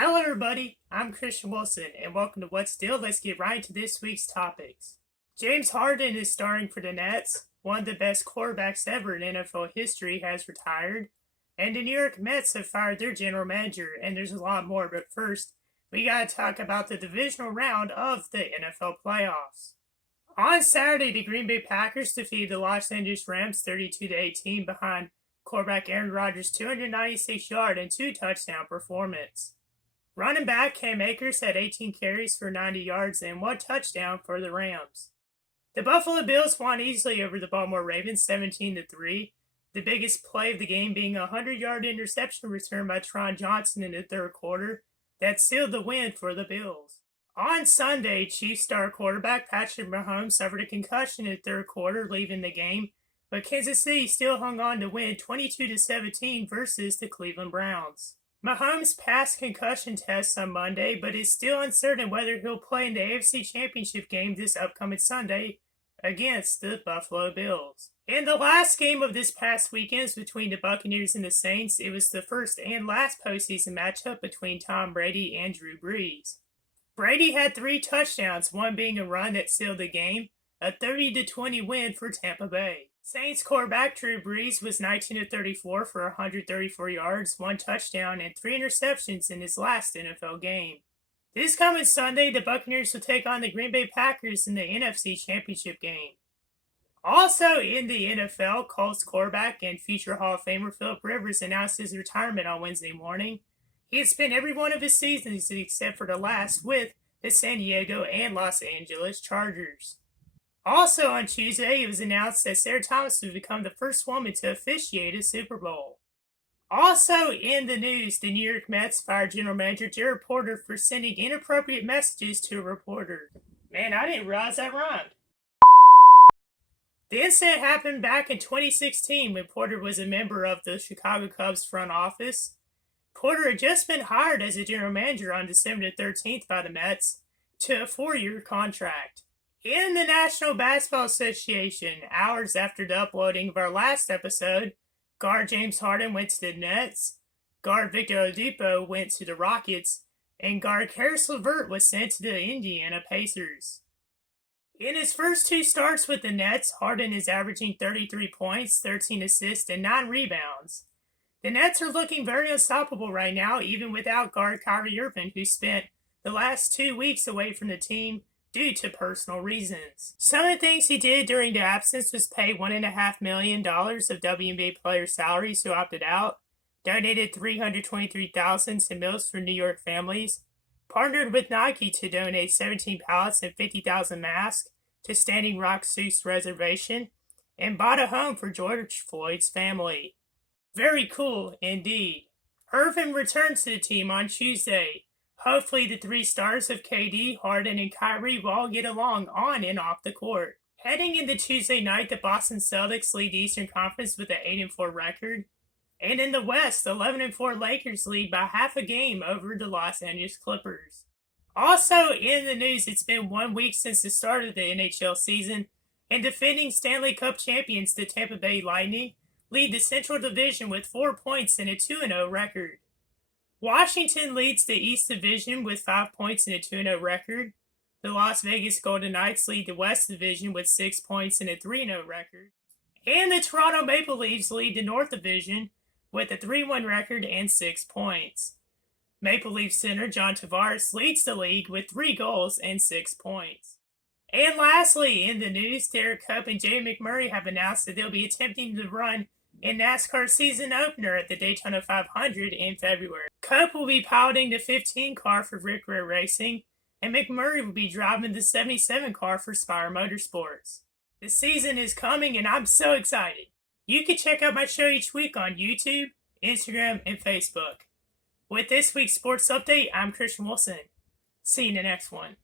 Hello, everybody. I'm Christian Wilson, and welcome to What's Still. Let's get right into this week's topics. James Harden is starting for the Nets. One of the best quarterbacks ever in NFL history has retired. And the New York Mets have fired their general manager, and there's a lot more. But first, we got to talk about the divisional round of the NFL playoffs. On Saturday, the Green Bay Packers defeated the Los Angeles Rams 32-18 behind quarterback Aaron Rodgers' 296-yard and 2-touchdown performance. Running back Cam Akers had 18 carries for 90 yards and 1 touchdown for the Rams. The Buffalo Bills won easily over the Baltimore Ravens 17-3, the biggest play of the game being a 100-yard interception return by Tron Johnson in the third quarter that sealed the win for the Bills. On Sunday, Chiefs star quarterback Patrick Mahomes suffered a concussion in the third quarter, leaving the game, but Kansas City still hung on to win 22-17 versus the Cleveland Browns. Mahomes passed concussion tests on Monday, but is still uncertain whether he'll play in the AFC Championship game this upcoming Sunday against the Buffalo Bills. In the last game of this past weekend between the Buccaneers and the Saints, it was the first and last postseason matchup between Tom Brady and Drew Brees. Brady had 3 touchdowns, one being a run that sealed the game, a 30-20 win for Tampa Bay. Saints quarterback Drew Brees was 19-34 for 134 yards, 1 touchdown, and 3 interceptions in his last NFL game. This coming Sunday, the Buccaneers will take on the Green Bay Packers in the NFC Championship game. Also in the NFL, Colts quarterback and future Hall of Famer Philip Rivers announced his retirement on Wednesday morning. He has spent every one of his seasons except for the last with the San Diego and Los Angeles Chargers. Also on Tuesday, it was announced that Sarah Thomas would become the first woman to officiate a Super Bowl. Also in the news, the New York Mets fired general manager Jared Porter for sending inappropriate messages to a reporter. Man, I didn't realize that rhymed. The incident happened back in 2016 when Porter was a member of the Chicago Cubs front office. Porter had just been hired as a general manager on December 13th by the Mets to a 4-year contract. In the National Basketball Association, hours after the uploading of our last episode, guard James Harden went to the Nets, guard Victor Oladipo went to the Rockets, and guard Karis LeVert was sent to the Indiana Pacers. In his first 2 starts with the Nets, Harden is averaging 33 points, 13 assists, and 9 rebounds. The Nets are looking very unstoppable right now, even without guard Kyrie Irving, who spent the last 2 weeks away from the team due to personal reasons. Some of the things he did during the absence was pay $1.5 million of WNBA player salaries who opted out, donated $323,000 to meals for New York families, partnered with Nike to donate 17 pallets and 50,000 masks to Standing Rock Sioux Reservation, and bought a home for George Floyd's family. Very cool indeed. Irving returns to the team on Tuesday. Hopefully the 3 stars of KD, Harden, and Kyrie will all get along on and off the court. Heading into Tuesday night, the Boston Celtics lead the Eastern Conference with an 8-4 record. And in the West, the 11-4 Lakers lead by half a game over the Los Angeles Clippers. Also in the news, it's been 1 week since the start of the NHL season, and defending Stanley Cup champions, the Tampa Bay Lightning, lead the Central Division with 4 points and a 2-0 record. Washington leads the East Division with 5 points and a 2-0 record. The Las Vegas Golden Knights lead the West Division with 6 points and a 3-0 record. And the Toronto Maple Leafs lead the North Division with a 3-1 record and 6 points. Maple Leaf center John Tavares leads the league with 3 goals and 6 points. And lastly, in the news, Derek Cup and Jay McMurray have announced that they'll be attempting to run in NASCAR season opener at the Daytona 500 in February. Cup will be piloting the 15 car for Rick Rare Racing, and McMurray will be driving the 77 car for Spire Motorsports. The season is coming, and I'm so excited. You can check out my show each week on YouTube, Instagram, and Facebook. With this week's sports update, I'm Christian Wilson. See you in the next one.